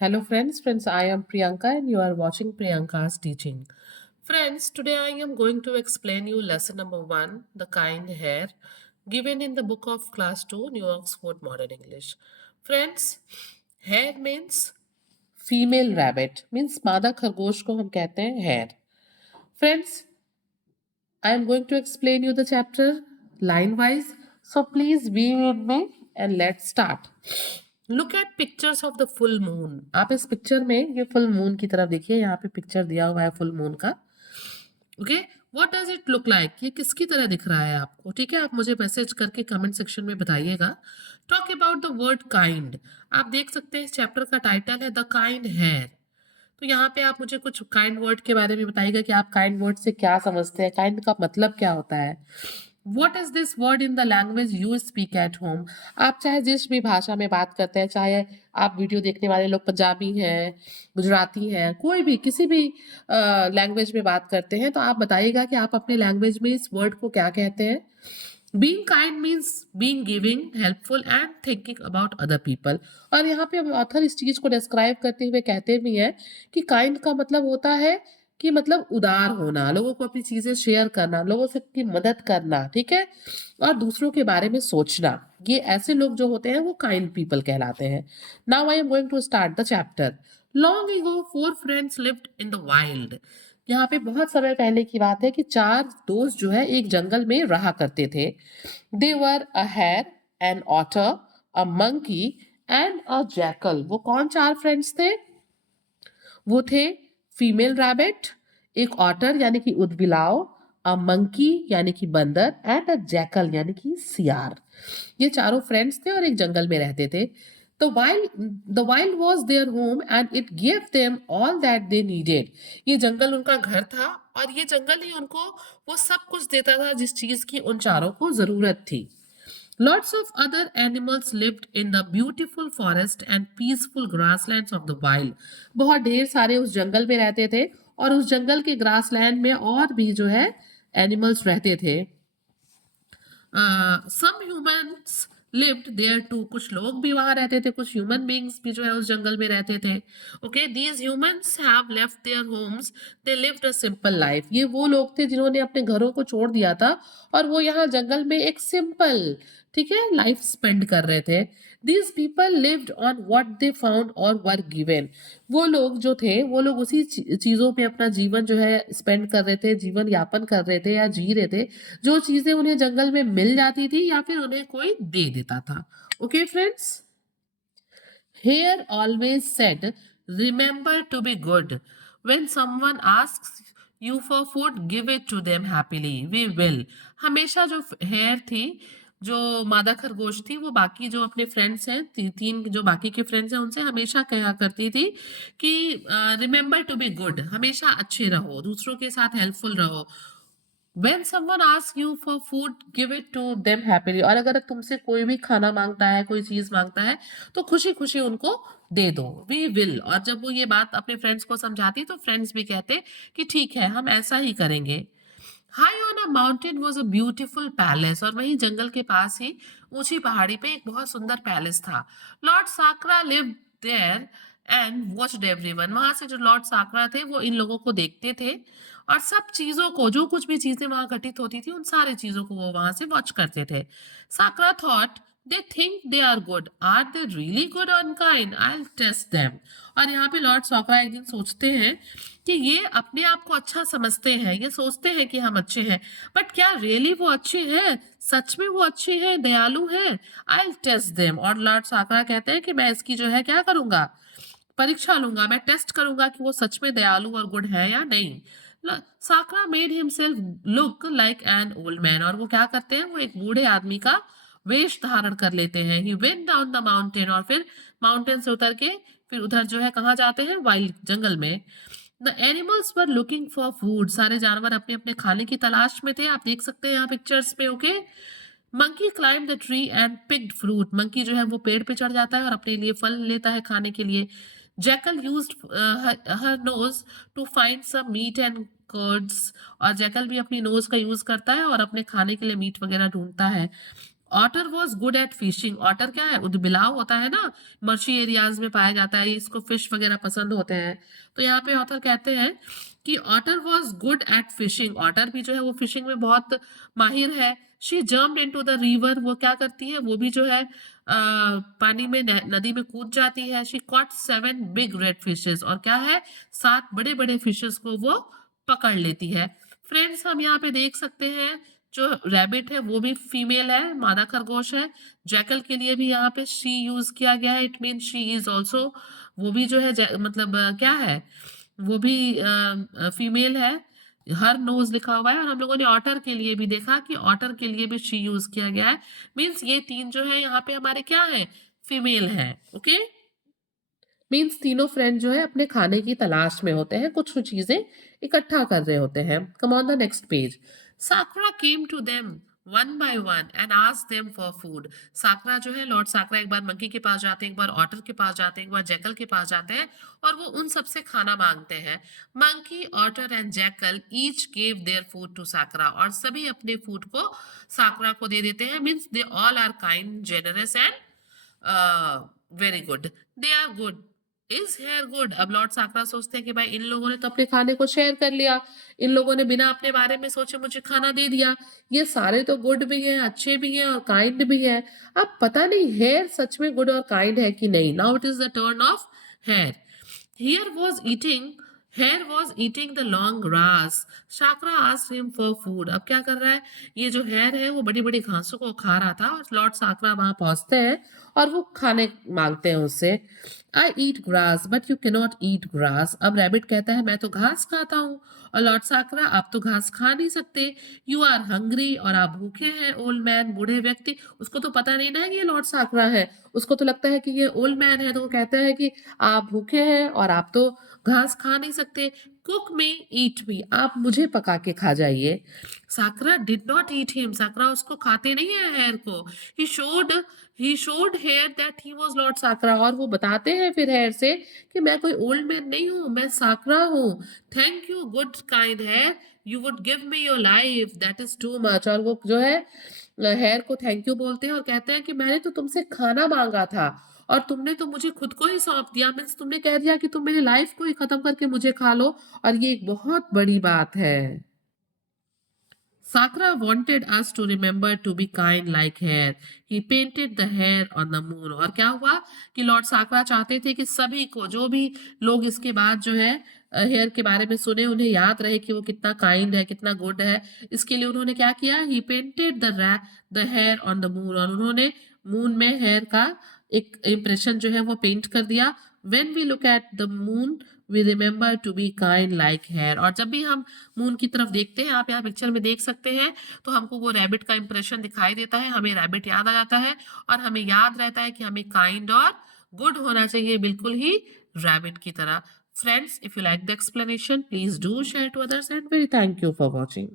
Hello friends, I am Priyanka and you are watching Priyanka's teaching. Friends, today I am going to explain you lesson number 1, the kind hair, given in the book of class 2, New Oxford Modern English. Friends, hair means female rabbit, means मादा खरगोश को हम कहते हैं hair. Friends, I am going to explain you the chapter line wise. So please be with me and let's start. Look at pictures of the full moon. आप इस picture में ये फुल मून की तरफ देखिए, यहाँ पे पिक्चर दिया हुआ है फुल मून का. Okay, what does it look like? ये किसकी तरह दिख रहा है आपको? ठीक है, आप मुझे मैसेज करके कमेंट सेक्शन में बताइएगा. Talk about the word kind. आप देख सकते हैं इस चैप्टर का टाइटल है द काइंड हेयर. तो यहाँ पे आप मुझे कुछ काइंड वर्ड के बारे में बताइएगा कि आप काइंड वर्ड से क्या समझते हैं, काइंड का मतलब क्या होता है. What is this word in the language you speak at home. आप चाहे जिस भी भाषा में बात करते हैं, चाहे आप वीडियो देखने वाले लोग पंजाबी हैं, गुजराती हैं, कोई भी किसी भी लैंग्वेज में बात करते हैं, तो आप बताइएगा कि आप अपने लैंग्वेज में इस वर्ड को क्या कहते हैं. Being kind means being giving, helpful and thinking about other people. और यहाँ पे ऑथर इस चीज को डिस्क्राइब करते हुए कहते भी हैं कि काइंड का मतलब होता है कि मतलब उदार होना, लोगों को अपनी चीजें शेयर करना, लोगों से की मदद करना, ठीक है, और दूसरों के बारे में सोचना. ये ऐसे लोग जो होते हैं वो काइंड पीपल कहलाते हैं. Now I am going to start the chapter. Long ago 4 friends lived in the wild. यहाँ पे बहुत समय पहले की बात है कि 4 दोस्त जो है एक जंगल में रहा करते थे. They were a hare, an otter, a monkey and a jackal. वो कौन 4 फ्रेंड्स थे? वो थे फीमेल रैबिट, एक ऑटर यानी कि उदबिलाव, अ मंकी यानी कि बंदर एंड अ जैकल यानी कि सियार. ये चारों फ्रेंड्स थे और एक जंगल में रहते थे. The wild was their home and it gave them all that they needed. ये जंगल उनका घर था और ये जंगल ही उनको वो सब कुछ देता था जिस चीज की उन चारों को जरूरत थी. Lots of other animals lived in the beautiful forest and peaceful grasslands of the wild. बहुत ढेर सारे उस जंगल में रहते थे और उस जंगल के ग्रासलैंड में और भी जो है एनिमल्स रहते थे. सम ह्यूमंस लिव्ड देयर टू. कुछ लोग भी वहां रहते थे, कुछ ह्यूमन बींग्स भी जो है उस जंगल में रहते थे. Okay, these humans have left their homes, they lived a simple life. ये वो लोग थे जिन्होंने अपने घरों को छोड़ दिया था और वो यहाँ जंगल में एक सिंपल, ठीक है, लाइफ स्पेंड कर रहे थे. These people lived on what they found और वर गिवन. वो लोग जो थे वो लोग उसी चीजों पे अपना जीवन जो है स्पेंड कर रहे थे, जीवन यापन कर रहे थे या जी रहे थे, जो चीजें उन्हें जंगल में मिल जाती थी या फिर उन्हें कोई दे देता था. Okay friends, here always said, remember to be good. When someone asks you for food, give it to them happily. We will. हमेशा जो हेयर थी, जो मादा खरगोश थी, वो बाकी जो अपने फ्रेंड्स हैं, तीन जो बाकी के फ्रेंड्स हैं, उनसे हमेशा कहा करती थी कि रिमेंबर टू बी गुड, हमेशा अच्छे रहो, दूसरों के साथ हेल्पफुल रहो. When someone asks you for food, give it to them happily. और अगर तुमसे कोई भी खाना मांगता है, कोई चीज मांगता है, तो खुशी खुशी उनको दे दो. We will. और जब वो ये बात अपने फ्रेंड्स को समझाती तो फ्रेंड्स भी कहते कि ठीक है, हम ऐसा ही करेंगे. High on a mountain was a beautiful palace. और वहीं जंगल के पास ही ऊंची पहाड़ी पे एक बहुत सुंदर पैलेस था. Lord Sakra live there and watched everyone. वहां से जो लॉर्ड साकरा थे वो इन लोगों को देखते थे और सब चीजों को, जो कुछ भी चीजें वहां घटित होती थी, उन सारी चीजों को वो वहां से वॉच करते थे. साकरा thought, they think they are good. Are they really good or kind? I'll test them. और यहाँ पे लॉर्ड साकरा एक दिन सोचते हैं कि ये अपने आप को अच्छा समझते हैं, ये सोचते हैं कि हम अच्छे हैं, बट क्या रियली वो अच्छे हैं? सच में वो अच्छे हैं, दयालु हैं? आई टेस्ट देम. और लॉर्ड साकरा कहते हैं कि मैं इसकी जो है क्या करूंगा, परीक्षा लूंगा, मैं टेस्ट करूंगा कि वो सच में दयालु और गुड है या नहीं. Sakra made himself look like an old man. और वो क्या करते हैं, वो एक बूढ़े आदमी का वेश धारण कर लेते हैं. He went down the mountain. और फिर माउंटेन से उतर के फिर उधर जो है कहाँ जाते हैं, वाइल्ड जंगल में. The animals were looking for food. सारे जानवर अपने अपने खाने की तलाश में थे. आप देख सकते हैं यहाँ पिक्चर्स पे. Okay, monkey climb the tree and picked fruit. Monkey जो है वो पेड़ पे चढ़ जाता है और अपने लिए फल लेता है खाने के लिए. Jackal used her nose to find some meat and curds. और जैकल भी अपनी नोज का यूज करता है और अपने खाने के लिए मीट वगैरह ढूंढता है. Otter was good at fishing. Otter क्या है? उदबिलाव होता है ना, मर्शी एरियाज में पाया जाता है, इसको फिश वगैरह पसंद होते हैं। तो यहाँ पे ऑथर कहते हैं कि otter was good at fishing. Otter भी जो है वो फिशिंग में बहुत माहिर है। She jumped into the river. वो क्या करती है? वो भी जो है पानी में नदी में कूद जाती है। She cot 7 big red fishes. और क्या है? 7 बड़े बड़े फिशेस को वो पकड़ लेती है। फ्रेंड्स, हम यहाँ पे देख सकते हैं जो रैबिट है वो भी फीमेल है, मादा खरगोश है। जैकल के लिए भी यहाँ पे शी यूज किया गया है, it mean she is also, वो भी जो है मतलब क्या है, वो भी फीमेल है। हर नोज लिखा हुआ है। और हम लोगों ने ऑटर के लिए भी देखा कि ऑटर के लिए भी शी यूज किया गया है। मीन्स ये 3 जो है यहाँ पे हमारे क्या है? फीमेल है। ओके, मीन्स तीनों फ्रेंड जो है अपने खाने की तलाश में होते हैं, कुछ कुछ चीजें इकट्ठा कर रहे होते हैं। Come on the next page. Sakra came to them one by one and asked them for food. Sakra जो है, लॉर्ड साकरा एक बार मंकी के पास जाते हैं, एक बार ऑटर के पास जाते हैं, एक बार जैकल के पास जाते हैं और वो उन सबसे खाना मांगते हैं। Monkey, otter and jackal each gave their food to Sakra. और सभी अपने फूड को साकरा को दे देते हैं। Means they all are kind, generous and very good. They are good. Is hare good? अब लॉर्ड साकरा सोचते हैं कि भाई इन लोगों ने तो अपने खाने को शेयर कर लिया, इन लोगों ने बिना अपने बारे में सोचे मुझे खाना दे दिया, ये सारे तो गुड भी हैं, अच्छे भी हैं और काइंड भी हैं। अब पता नहीं हेयर सच में गुड और काइंड है कि नहीं। Now it is the turn of hare. Here was eating, Hare was eating the long grass. Shakra asked him for food. अब क्या कर रहा है? ये जो हेयर है वो बड़ी बड़ी घासों को खा रहा था और लॉर्ड साकरा वहां पहुंचते हैं और वो खाने मांगते हैं उससे। I eat grass, but you cannot eat grass. अब रैबिट कहता है मैं तो घास खाता हूँ। और लॉर्ड साकरा, आप तो घास खा नहीं सकते। यू आर हंग्री, और आप भूखे हैं। ओल्ड मैन, बूढ़े व्यक्ति। उसको तो पता नहीं ना है कि ये लॉर्ड साकरा है, उसको तो लगता है कि ये ओल्ड मैन है। तो वो कहता है कि आप भूखे हैं और आप तो घास खा नहीं सकते। कुक मी, ईट मी, आप मुझे पका के खा जाइए। Sakra did not eat him. Sakra उसको खाते नहीं है, हेयर को। He showed he showed hare that he was lord Sakra. और वो बताते हैं फिर हेयर से कि मैं कोई ओल्ड मैन नहीं हूँ, मैं साकरा हूँ। Thank you good kind hare, you would give me your life, that is too much. और वो जो है हेयर को थैंक यू बोलते हैं और कहते हैं कि मैंने तो तुमसे खाना मांगा था और तुमने तो मुझे खुद को ही सौंप दिया। मीन्स तुमने कह दिया कि तुम मेरी लाइफ को ही खत्म करके मुझे खा लो, और ये एक बहुत बड़ी बात है। Sakura wanted us to remember to be kind like hair. He painted the hair on the moon. और क्या हुआ कि लॉर्ड साकरा चाहते थे कि सभी को, जो भी लोग इसके बाद जो है हेयर के बारे में सुने, उन्हें याद रहे कि वो कितना काइंड है, कितना गुड है। इसके लिए उन्होंने क्या किया? He painted the hare on the moon. और उन्होंने मून में हेयर का एक इम्प्रेशन जो है वो पेंट कर दिया। When we look at the moon, we remember to be kind like hair. और जब भी हम मून की तरफ देखते हैं, आप यहाँ पिक्चर में देख सकते हैं, तो हमको वो रैबिट का इंप्रेशन दिखाई देता है, हमें रैबिट याद आ जाता है और हमें याद रहता है कि हमें काइंड और गुड होना चाहिए, बिल्कुल ही रैबिट की तरह। Friends, if you like the explanation, please do share to others and very thank you for watching.